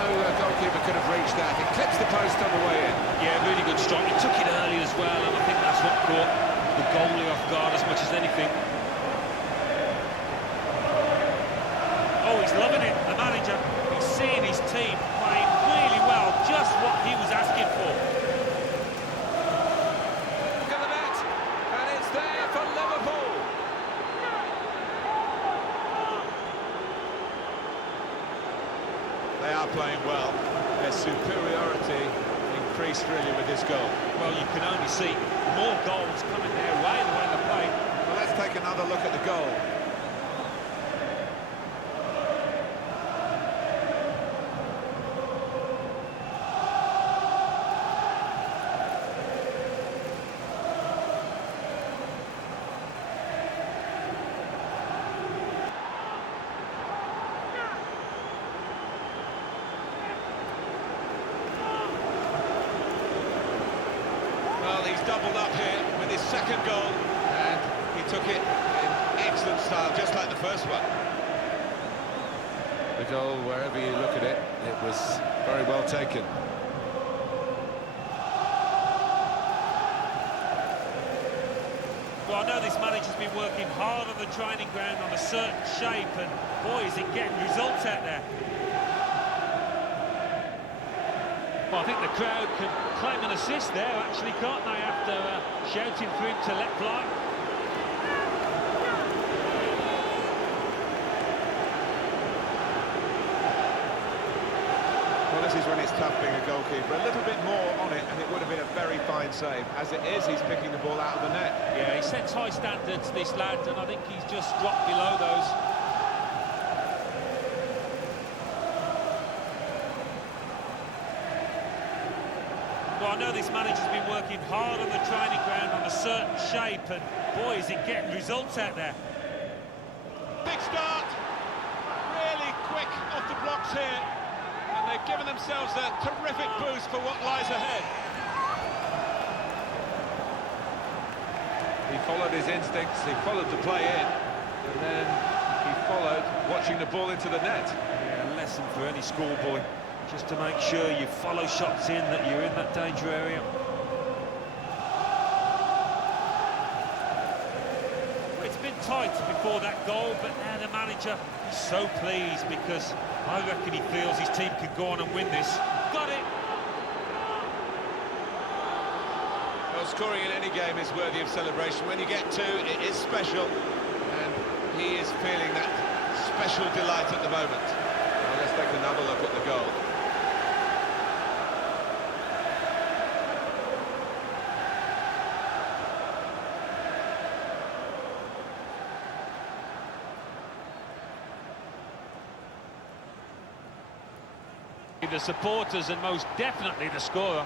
No goalkeeper could have reached that. It clips the post on the way in. Yeah, really good strike. He took it early as well, and I think that's what caught the goalie off guard as much as anything. Oh, he's loving it, the manager. He's seeing his team playing really well, just what he was asking for. Look at the net, and it's there for Liverpool. They are playing well. Their superiority increased really with this goal. Well, you can only see more goals coming their way the way they play. Well, let's take another look at the goal. Well, he's doubled up here with his second goal, and he took it in excellent style, just like the first one. The goal, wherever you look at it, it was very well taken. Well, I know this manager's been working hard on the training ground on a certain shape, and boy, is it getting results out there. Well, I think the crowd can claim an assist there, actually, can't they, after shouting for him to let fly? Well, this is when it's tough being a goalkeeper. A little bit more on it, and it would have been a very fine save. As it is, he's picking the ball out of the net. Yeah, he sets high standards, this lad, and I think he's just dropped below those. Well, I know this manager's been working hard on the training ground on a certain shape, and boy, is it getting results out there. Big start, really quick off the blocks here, and they've given themselves a terrific boost for what lies ahead. He followed his instincts, he followed the play in, and then he followed watching the ball into the net. Yeah, a lesson for any schoolboy, just to make sure you follow shots in, that you're in that danger area. It's been tight before that goal, but now the manager is so pleased because I reckon he feels his team could go on and win this. Got it! Well, scoring in any game is worthy of celebration. When you get two, it is special, and he is feeling that special delight at the moment. Now let's take another look at the goal. The supporters and most definitely the scorer.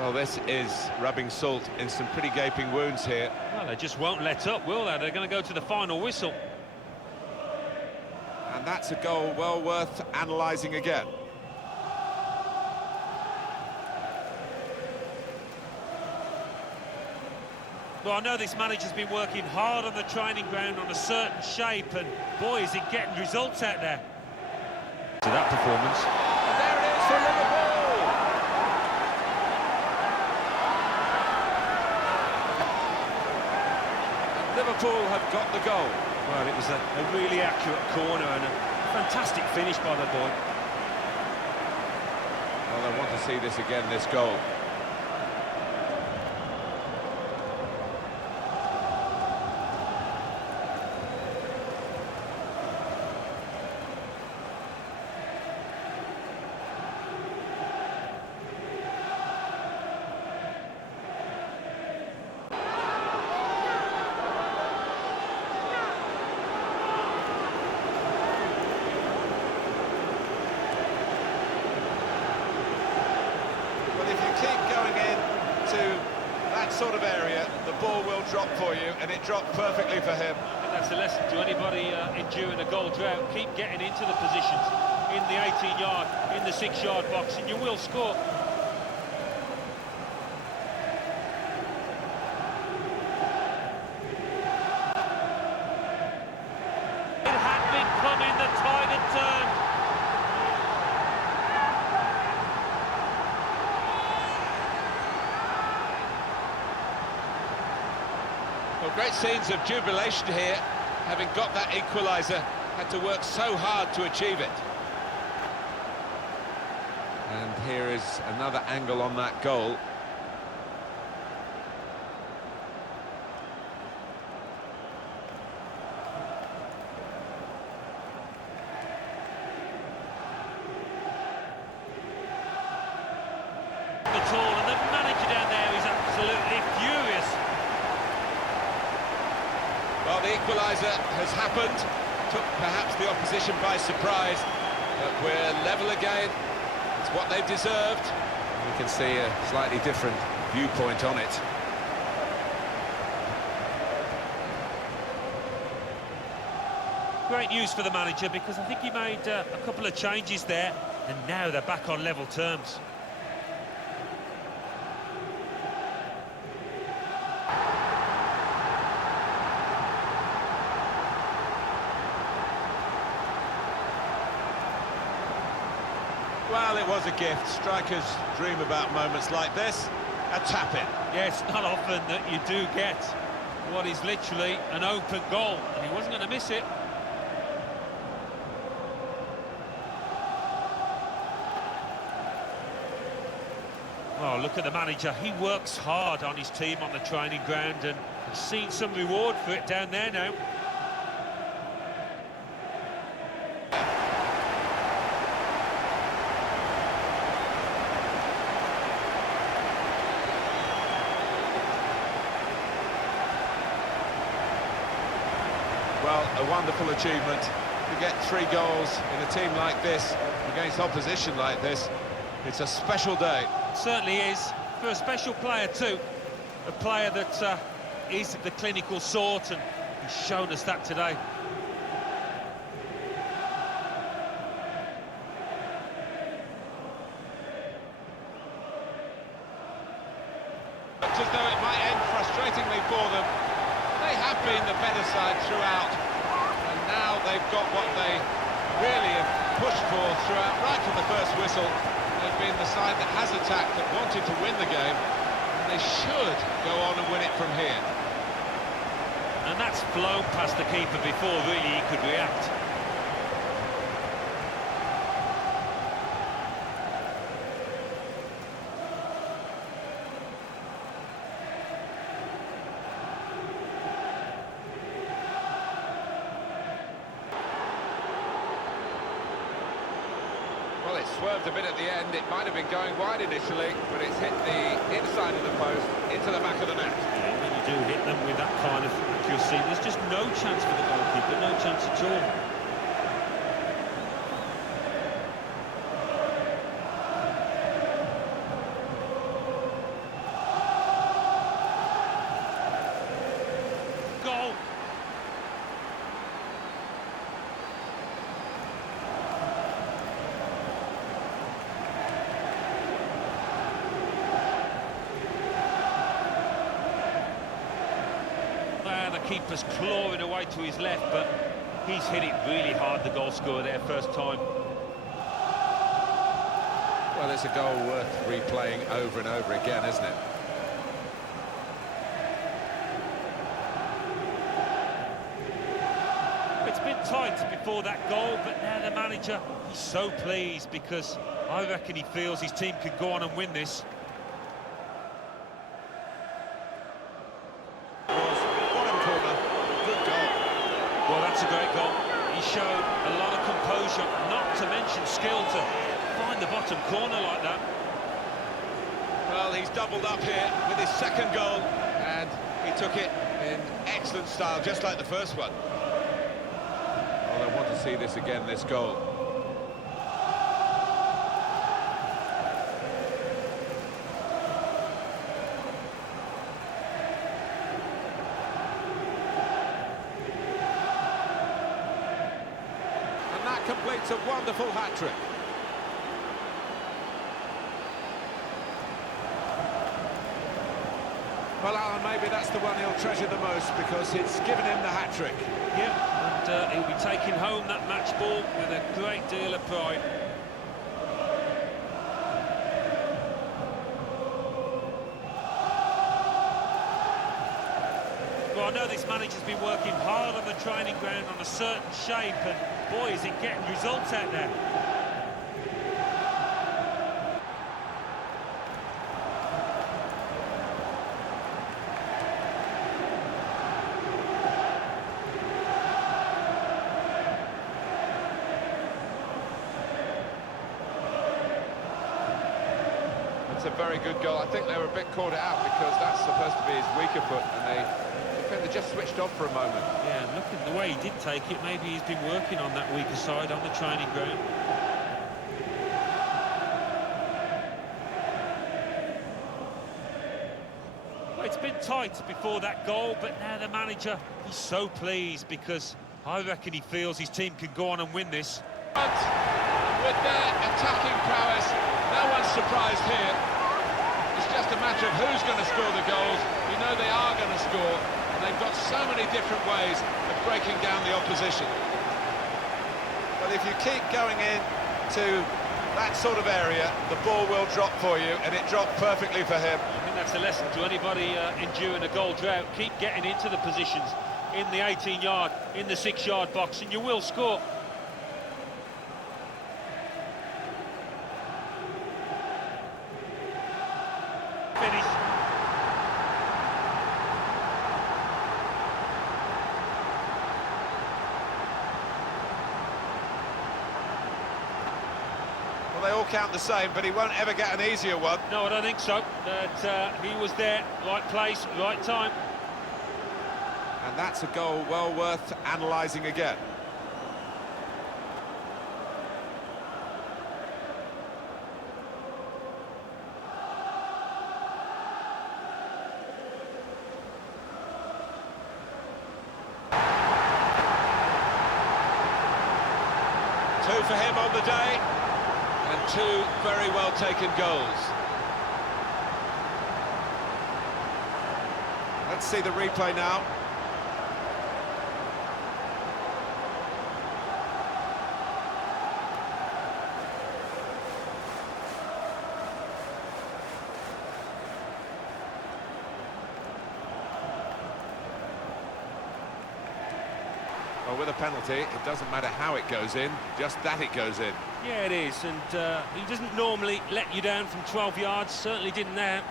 Well, this is rubbing salt in some pretty gaping wounds here. Well, they just won't let up, will they? They're going to go to the final whistle. And that's a goal well worth analysing again. Well, I know this manager's been working hard on the training ground on a certain shape, and boy, is it getting results out there. To that performance. And there it is for Liverpool! And Liverpool have got the goal. Well, it was a really accurate corner and a fantastic finish by the boy. Well, I want to see this again, this goal. Sort of area, the ball will drop for you, and it dropped perfectly for him. I think that's a lesson to anybody enduring a goal drought. Keep getting into the positions, in the 18-yard, in the 6-yard box, and you will score. Well, great scenes of jubilation here, having got that equaliser, had to work so hard to achieve it. And here is another angle on that goal. At all, and the manager down there is absolutely furious. Well, the equaliser has happened, took perhaps the opposition by surprise, but we're level again. It's what they've deserved. You can see a slightly different viewpoint on it. Great news for the manager, because I think he made a couple of changes there, and now they're back on level terms. Well, it was a gift. Strikers dream about moments like this. A tap-in. Yeah, it's not often that you do get what is literally an open goal, and he wasn't going to miss it. Oh, look at the manager. He works hard on his team on the training ground, and he's seen some reward for it down there now. Well, a wonderful achievement to get 3 goals in a team like this, against opposition like this. It's a special day. It certainly is, for a special player too. A player that is the clinical sort, and he's shown us that today. Looks as though it might end frustratingly for them. They have been the better side throughout, and now they've got what they really have pushed for throughout, right from the first whistle. They've been the side that has attacked, that wanted to win the game, and they should go on and win it from here. And that's flown past the keeper before really he could react. Well, it swerved a bit at the end. It might have been going wide initially, but it's hit the inside of the post, into the back of the net. Yeah, when you do hit them with that kind of accuracy, there's just no chance for the goalkeeper, no chance at all. Goal! The keeper's clawing away to his left, but he's hit it really hard, the goal scorer there, first time. Well, it's a goal worth replaying over and over again, isn't it? It's been tight before that goal, but now the manager, he's so pleased, because I reckon he feels his team could go on and win this. Well, that's a great goal. He showed a lot of composure, not to mention skill, to find the bottom corner like that. Well, he's doubled up here with his second goal, and he took it in excellent style, just like the first one. Well, I want to see this again, this goal. Completes a wonderful hat-trick. Well, Alan, maybe that's the one he'll treasure the most, because it's given him the hat-trick. Yeah, and he'll be taking home that match ball with a great deal of pride. Well, I know manager's been working hard on the training ground on a certain shape, and boy, is it getting results out there. It's a very good goal. I think they were a bit caught out because that's supposed to be his weaker foot, and the defender just switched off for a moment. Yeah, looking the way he did take it, maybe he's been working on that weaker side on the training ground. Well, it's been tight before that goal, but now the manager, he's so pleased because I reckon he feels his team can go on and win this. But with their attacking prowess, no one's surprised here. It's just a matter of who's going to score the goals. You know they are going to score, and they've got so many different ways of breaking down the opposition. But if you keep going in to that sort of area, the ball will drop for you, and it dropped perfectly for him. I think that's a lesson to anybody enduring a goal drought. Keep getting into the positions, in the 18-yard, in the 6-yard box, and you will score. Finish. Well, they all count the same, but he won't ever get an easier one. No, I don't think so. But he was there, right place, right time. And that's a goal well worth analysing again. Two for him on the day, and two very well taken goals. Let's see the replay now. Well, with a penalty, it doesn't matter how it goes in, just that it goes in. Yeah, it is, and he doesn't normally let you down from 12 yards, certainly didn't there.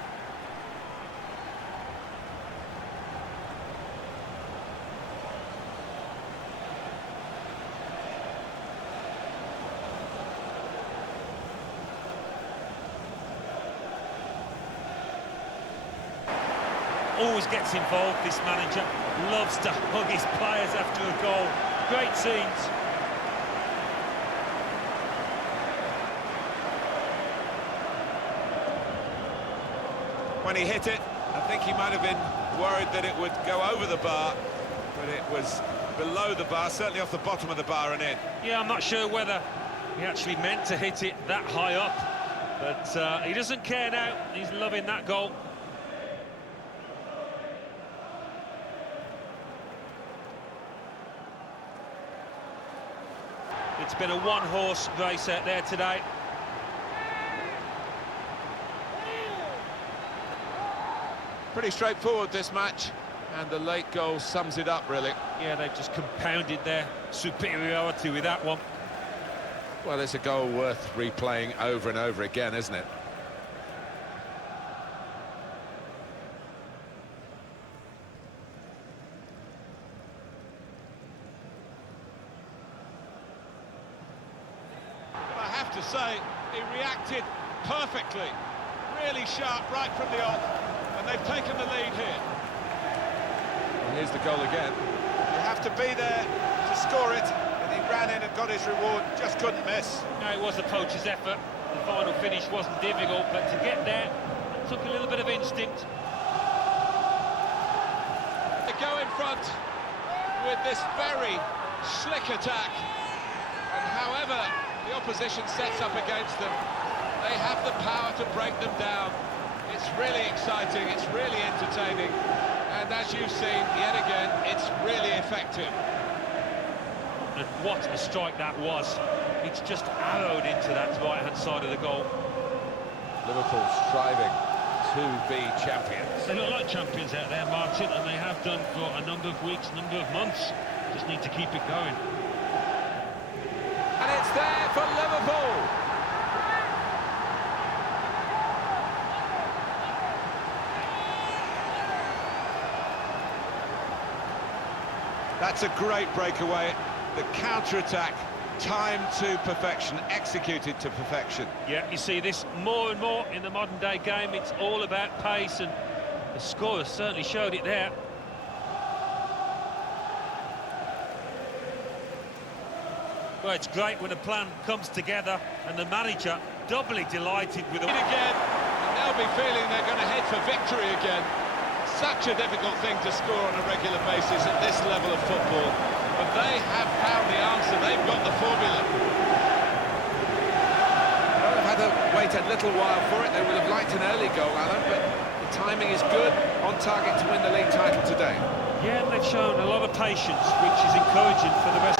Always gets involved, this manager. Loves to hug his players after a goal. Great scenes. When he hit it, I think he might have been worried that it would go over the bar, but it was below the bar, certainly off the bottom of the bar and in. Yeah, I'm not sure whether he actually meant to hit it that high up, but he doesn't care now. He's loving that goal. It's been a one-horse race out there today. Pretty straightforward, this match, and the late goal sums it up, really. Yeah, they've just compounded their superiority with that one. Well, it's a goal worth replaying over and over again, isn't it? To say, he reacted perfectly, really sharp right from the off, and they've taken the lead here. Well, here's the goal again. You have to be there to score it, and he ran in and got his reward, just couldn't miss. No, it was a poacher's effort. The final finish wasn't difficult, but to get there, it took a little bit of instinct. They go in front with this very slick attack, and however the opposition sets up against them, they have the power to break them down. It's really exciting, it's really entertaining, and as you've seen, yet again, it's really effective. And what a strike that was. It's just arrowed into that right-hand side of the goal. Liverpool striving to be champions. They look like champions out there, Martin, and they have done for a number of weeks, a number of months. Just need to keep it going. And it's there for Liverpool. That's a great breakaway. The counter-attack, timed to perfection, executed to perfection. Yeah, you see this more and more in the modern-day game. It's all about pace, and the score has certainly showed it there. Well, it's great when a plan comes together, and the manager doubly delighted with it. Again, and they'll be feeling they're going to head for victory again. Such a difficult thing to score on a regular basis at this level of football. But they have found the answer, they've got the formula. They'll have had to wait a little while for it. They would have liked an early goal, Alan, but the timing is good, on target to win the league title today. Yeah, and they've shown a lot of patience, which is encouraging for the rest.